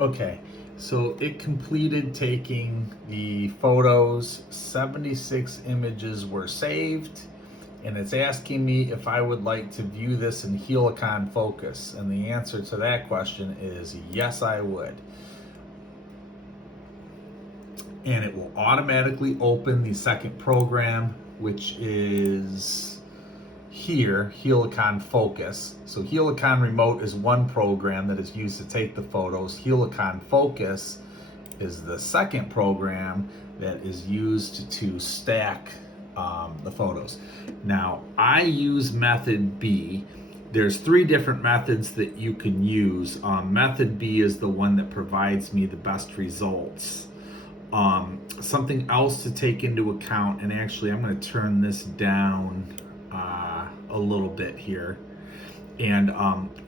Okay, so it completed taking the photos. 76 images were saved, and it's asking me if I would like to view this in Helicon Focus. And the answer to that question is yes, I would. And it will automatically open the second program, which is here, Helicon Focus. So Helicon Remote is one program that is used to take the photos. Helicon Focus is the second program that is used to stack the photos. Now, I use method B. There's three different methods that you can use. Method B is the one that provides me the best results. Something else to take into account, and actually I'm going to turn this down a little bit here. And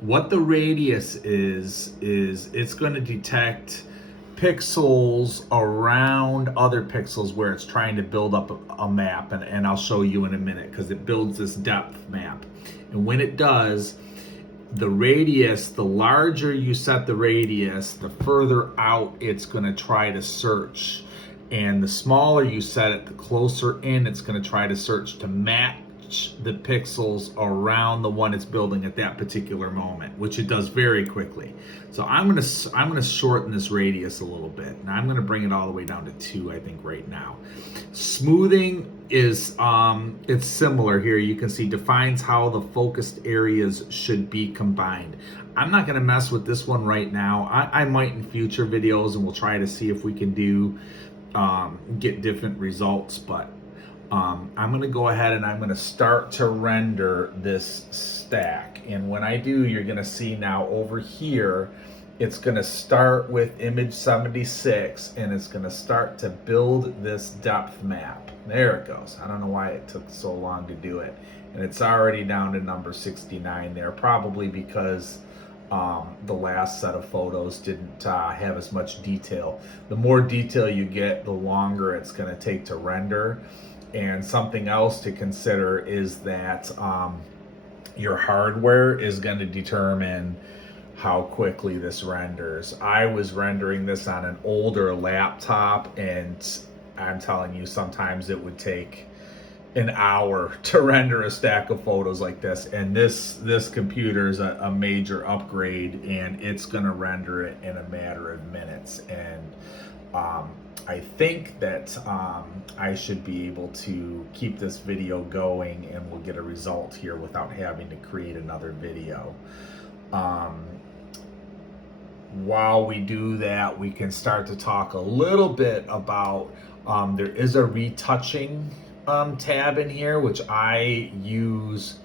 what the radius is it's going to detect pixels around other pixels where it's trying to build up a map, and I'll show you in a minute, because it builds this depth map. And when it does, the radius, the larger you set the radius, the further out it's going to try to search. And the smaller you set it, the closer in it's going to try to search to match the pixels around the one it's building at that particular moment, which it does very quickly. So I'm going to shorten this radius a little bit, and I'm going to bring it all the way down to 2, I think, right now. Smoothing is it's similar here. You can see defines how the focused areas should be combined. I'm not going to mess with this one right now. I might in future videos, and we'll try to see if we can do get different results, but I'm going to go ahead and I'm going to start to render this stack. And when I do, you're going to see now over here, it's going to start with image 76, and it's going to start to build this depth map. There it goes. I don't know why it took so long to do it. And it's already down to number 69 there, probably because the last set of photos didn't have as much detail. The more detail you get, the longer it's going to take to render. And something else to consider is that your hardware is going to determine how quickly this renders. I was rendering this on an older laptop, and I'm telling you, sometimes it would take an hour to render a stack of photos like this. And this computer is a major upgrade, and it's going to render it in a matter of minutes. And I think that I should be able to keep this video going, and we'll get a result here without having to create another video. While we do that, we can start to talk a little bit about, there is a retouching tab in here, which I use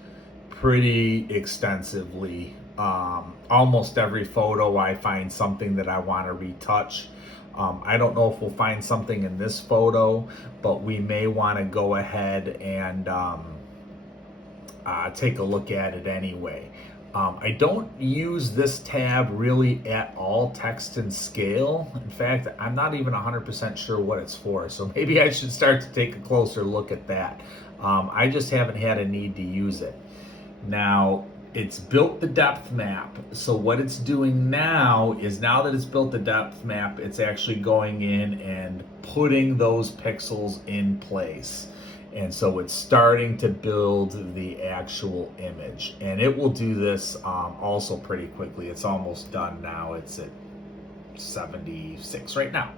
pretty extensively. Almost every photo I find something that I want to retouch. I don't know if we'll find something in this photo, but we may want to go ahead and take a look at it anyway. I don't use this tab really at all, text and scale. In fact, I'm not even 100% sure what it's for, so maybe I should start to take a closer look at that. I just haven't had a need to use it. Now, it's built the depth map. So what it's doing now is, now that it's built the depth map, it's actually going in and putting those pixels in place. And so it's starting to build the actual image. And it will do this also pretty quickly. It's almost done now. It's at 76 right now.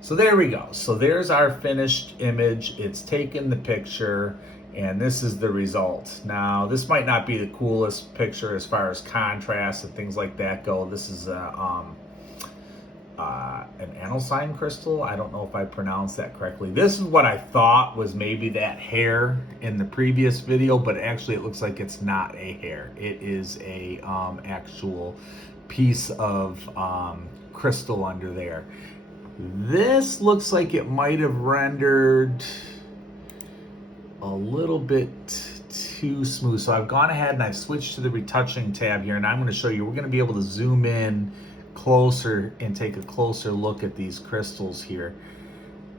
So there we go. So there's our finished image. It's taken the picture, and this is the result. Now, this might not be the coolest picture as far as contrast and things like that go. This is an analcime crystal. I don't know if I pronounced that correctly. This is what I thought was maybe that hair in the previous video, but actually it looks like it's not a hair. It is a actual piece of crystal under there. This looks like it might have rendered a little bit too smooth. So I've gone ahead and I've switched to the retouching tab here, and I'm going to show you, we're going to be able to zoom in closer and take a closer look at these crystals here.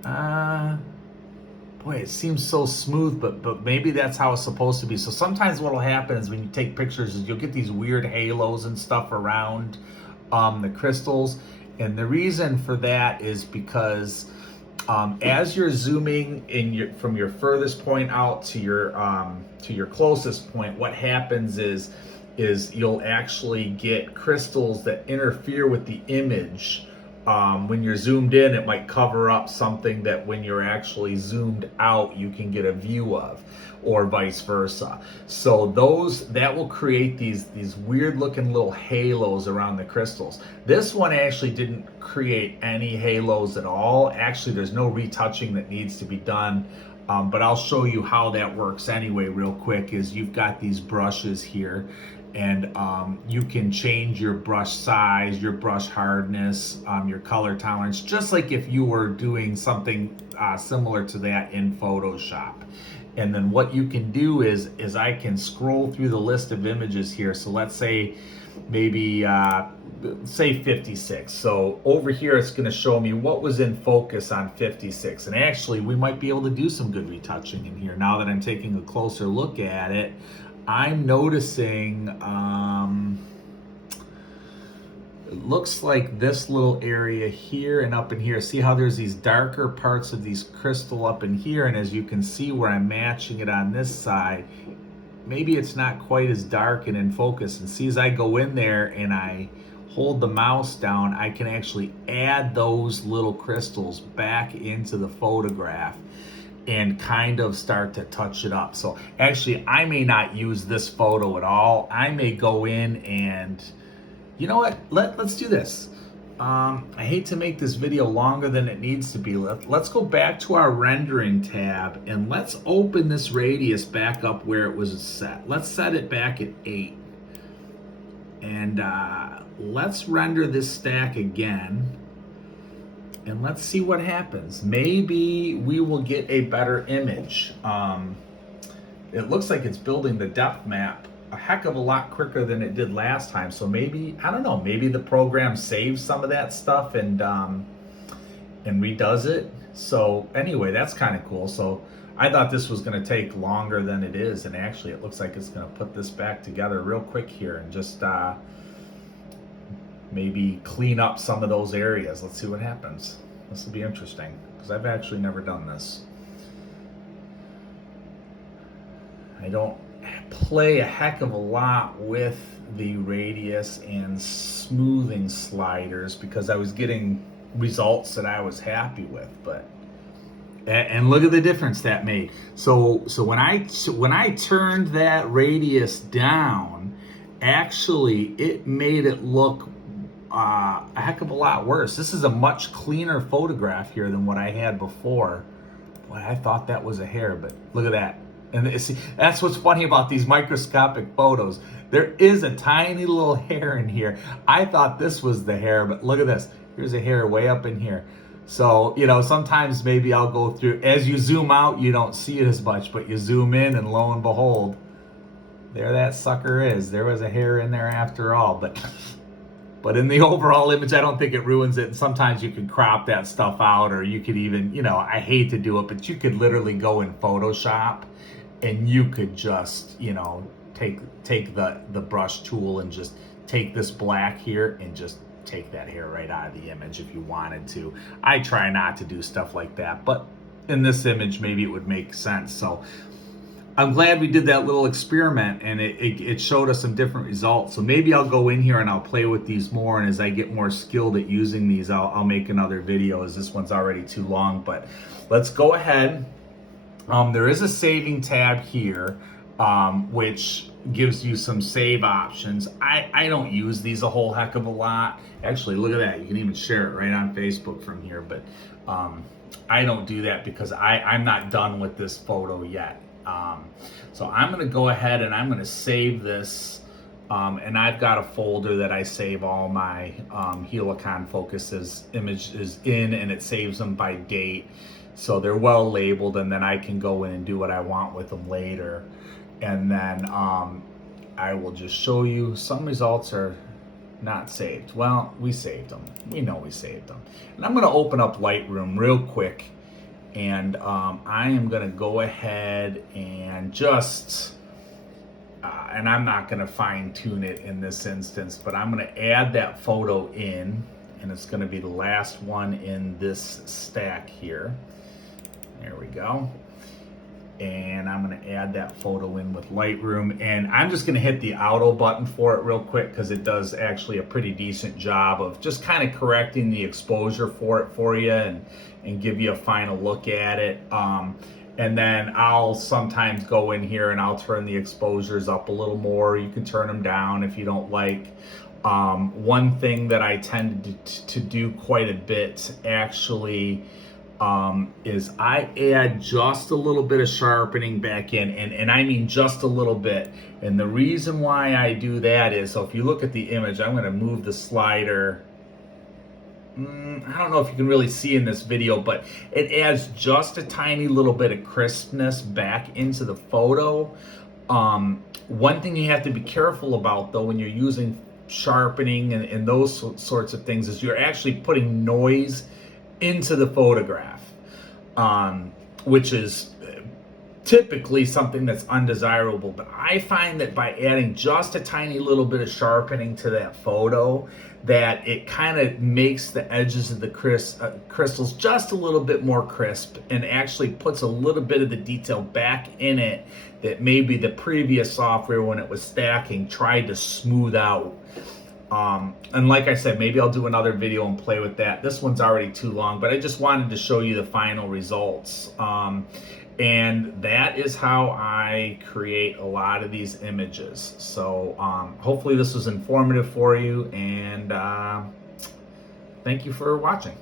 Boy, it seems so smooth, but maybe that's how it's supposed to be. So sometimes what'll happen is when you take pictures is you'll get these weird halos and stuff around the crystals. And the reason for that is because as you're zooming from your furthest point out to your closest point, what happens is you'll actually get crystals that interfere with the image. When you're zoomed in, it might cover up something that when you're actually zoomed out, you can get a view of, or vice versa. So that will create these weird looking little halos around the crystals. This one actually didn't create any halos at all. Actually, there's no retouching that needs to be done. But I'll show you how that works anyway real quick. Is you've got these brushes here, and you can change your brush size, your brush hardness, your color tolerance, just like if you were doing something similar to that in Photoshop. And then what you can do is I can scroll through the list of images here. So let's say maybe say 56. So over here it's going to show me what was in focus on 56. And actually we might be able to do some good retouching in here. Now that I'm taking a closer look at it, I'm noticing it looks like this little area here and up in here. See how there's these darker parts of these crystal up in here, and as you can see where I'm matching it on this side, maybe it's not quite as dark and in focus. And see, as I go in there and I hold the mouse down, I can actually add those little crystals back into the photograph and kind of start to touch it up. So actually I may not use this photo at all. I may go in and, you know what, let's do this. I hate to make this video longer than it needs to be. Let's go back to our rendering tab and let's open this radius back up where it was set. Let's set it back at 8. And let's render this stack again. And let's see what happens. Maybe we will get a better image. It looks like it's building the depth map a heck of a lot quicker than it did last time. So maybe, I don't know, maybe the program saves some of that stuff and redoes it. So anyway, that's kind of cool. So I thought this was going to take longer than it is, and actually it looks like it's going to put this back together real quick here and just maybe clean up some of those areas. Let's see what happens. This will be interesting because I've actually never done this. I don't play a heck of a lot with the radius and smoothing sliders because I was getting results that I was happy with, and look at the difference that made. So when I turned that radius down, actually it made it look a heck of a lot worse. This is a much cleaner photograph here than what I had before. Boy, I thought that was a hair, but look at that. And that's what's funny about these microscopic photos. There is a tiny little hair in here. I thought this was the hair, but look at this. Here's a hair way up in here. So, you know, sometimes maybe I'll go through, as you zoom out, you don't see it as much, but you zoom in and lo and behold, there that sucker is. There was a hair in there after all, but in the overall image, I don't think it ruins it. And sometimes you can crop that stuff out, or you could even, you know, I hate to do it, but you could literally go in Photoshop and you could just, you know, take the brush tool and just take this black here and just take that hair right out of the image if you wanted to. I try not to do stuff like that, but in this image, maybe it would make sense. So I'm glad we did that little experiment, and it showed us some different results. So maybe I'll go in here and I'll play with these more, and as I get more skilled at using these, I'll make another video, as this one's already too long. But let's go ahead. There is a saving tab here, which gives you some save options. I don't use these a whole heck of a lot. Actually, look at that. You can even share it right on Facebook from here, but I don't do that because I'm not done with this photo yet. So I'm going to go ahead and I'm going to save this, and I've got a folder that I save all my Helicon Focuses images in, and it saves them by date. So they're well labeled, and then I can go in and do what I want with them later. And then I will just show you some results are not saved. Well, we saved them. We know we saved them. And I'm going to open up Lightroom real quick. And I am going to go ahead and just, and I'm not going to fine tune it in this instance, but I'm going to add that photo in. and it's going to be the last one in this stack here. There we go. And I'm going to add that photo in with Lightroom, and I'm just going to hit the auto button for it real quick because it does actually a pretty decent job of just kind of correcting the exposure for it for you and give you a final look at it. And then I'll sometimes go in here and I'll turn the exposures up a little more. You can turn them down if you don't like. One thing that I tend to do quite a bit actually is I add just a little bit of sharpening back in, and I mean just a little bit. And the reason why I do that is, so if you look at the image, I'm going to move the slider. I don't know if you can really see in this video, but it adds just a tiny little bit of crispness back into the photo. One thing you have to be careful about though when you're using sharpening and those sorts of things is you're actually putting noise into the photograph, which is typically something that's undesirable. But I find that by adding just a tiny little bit of sharpening to that photo, that it kind of makes the edges of the crystals just a little bit more crisp, and actually puts a little bit of the detail back in it that maybe the previous software, when it was stacking, tried to smooth out. And like I said, maybe I'll do another video and play with that. This one's already too long, but I just wanted to show you the final results. And that is how I create a lot of these images. So hopefully this was informative for you, and thank you for watching.